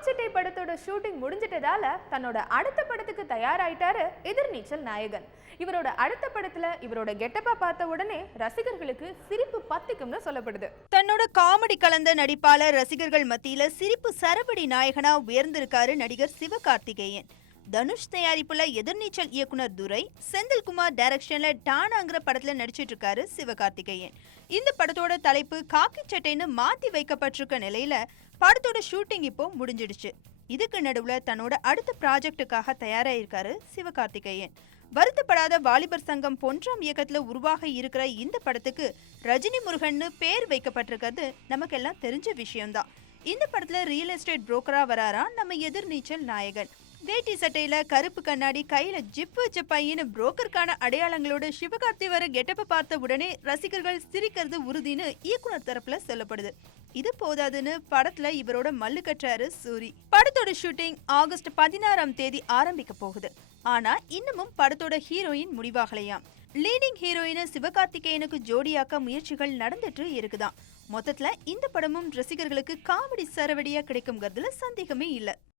காக்கிச்சட்டை படத்தோட ஷூட்டிங் முடிஞ்சிட்டதால தன்னோட அடுத்த படத்துக்கு தயாராயிட்டாரு எதிர்நீச்சல் நாயகன். இவரோட அடுத்த படத்துல இவரோட கெட்டப்பா பார்த்த உடனே ரசிகர்களுக்கு சிரிப்பு பத்திக்கும்னு சொல்லப்படுது. தன்னோட காமெடி கலந்த நடிப்பால ரசிகர்கள் மத்தியில சிரிப்பு சரவடி நாயகனா உயர்ந்திருக்காரு நடிகர் சிவகார்த்திகேயன். தனுஷ் தயாரிப்புல எதிர்நீச்சல் இயக்குனர் துரை, செந்தில்குமார் டைரக்ஷன்ல டானாங்கிற படத்துல நடிச்சிட்டு இருக்காரு சிவகார்த்திகேயன். இந்த படத்தோட தலைப்பு காக்கி சட்டைன்னு மாத்தி வைக்கப்பட்டிருக்க நிலையில படத்தோட ஷூட்டிங் இப்போ முடிஞ்சிடுச்சு. இதுக்கு நடுவுல தன்னோட அடுத்த ப்ராஜெக்டுக்காக தயாராயிருக்காரு சிவகார்த்திகேயன். வருத்தப்படாத வாலிபர் சங்கம் பொன்றாம் இயக்கத்துல உருவாக இருக்கிற இந்த படத்துக்கு ரஜினி முருகன்னு பேர் வைக்கப்பட்டிருக்கிறது நமக்கெல்லாம் தெரிஞ்ச விஷயம்தான். இந்த படத்துல ரியல் எஸ்டேட் புரோக்கரா வராரா நம்ம எதிர்நீச்சல் நாயகன். வேட்டி சட்டையில கருப்பு கண்ணாடி, கையில ஜிப்பு வச்ச பையனு புரோக்கருக்கான அடையாளங்களோட சிவகார்த்தி வர கெட்டப்ப பார்த்த உடனே ரசிகர்கள் சிரிக்கிறது உறுதினு இயக்குனர் தரப்புல சொல்லப்படுது. இது போதாதுன்னு படத்துல இவரோட மல்லு கட்டுறாரு சூரி. படத்தோட ஷூட்டிங் ஆகஸ்ட் 16ஆம் தேதி ஆரம்பிக்க போகுது. ஆனா இன்னமும் படத்தோட ஹீரோயின் முடிவாகலையாம். லீடிங் ஹீரோயினை சிவகார்த்திகேயனுக்கு ஜோடியாக்க முயற்சிகள் நடந்துட்டு இருக்குதான். மொத்தத்துல இந்த படமும் ரசிகர்களுக்கு காமெடி சரவடியா கிடைக்கும்ங்கிறதுல சந்தேகமே இல்ல.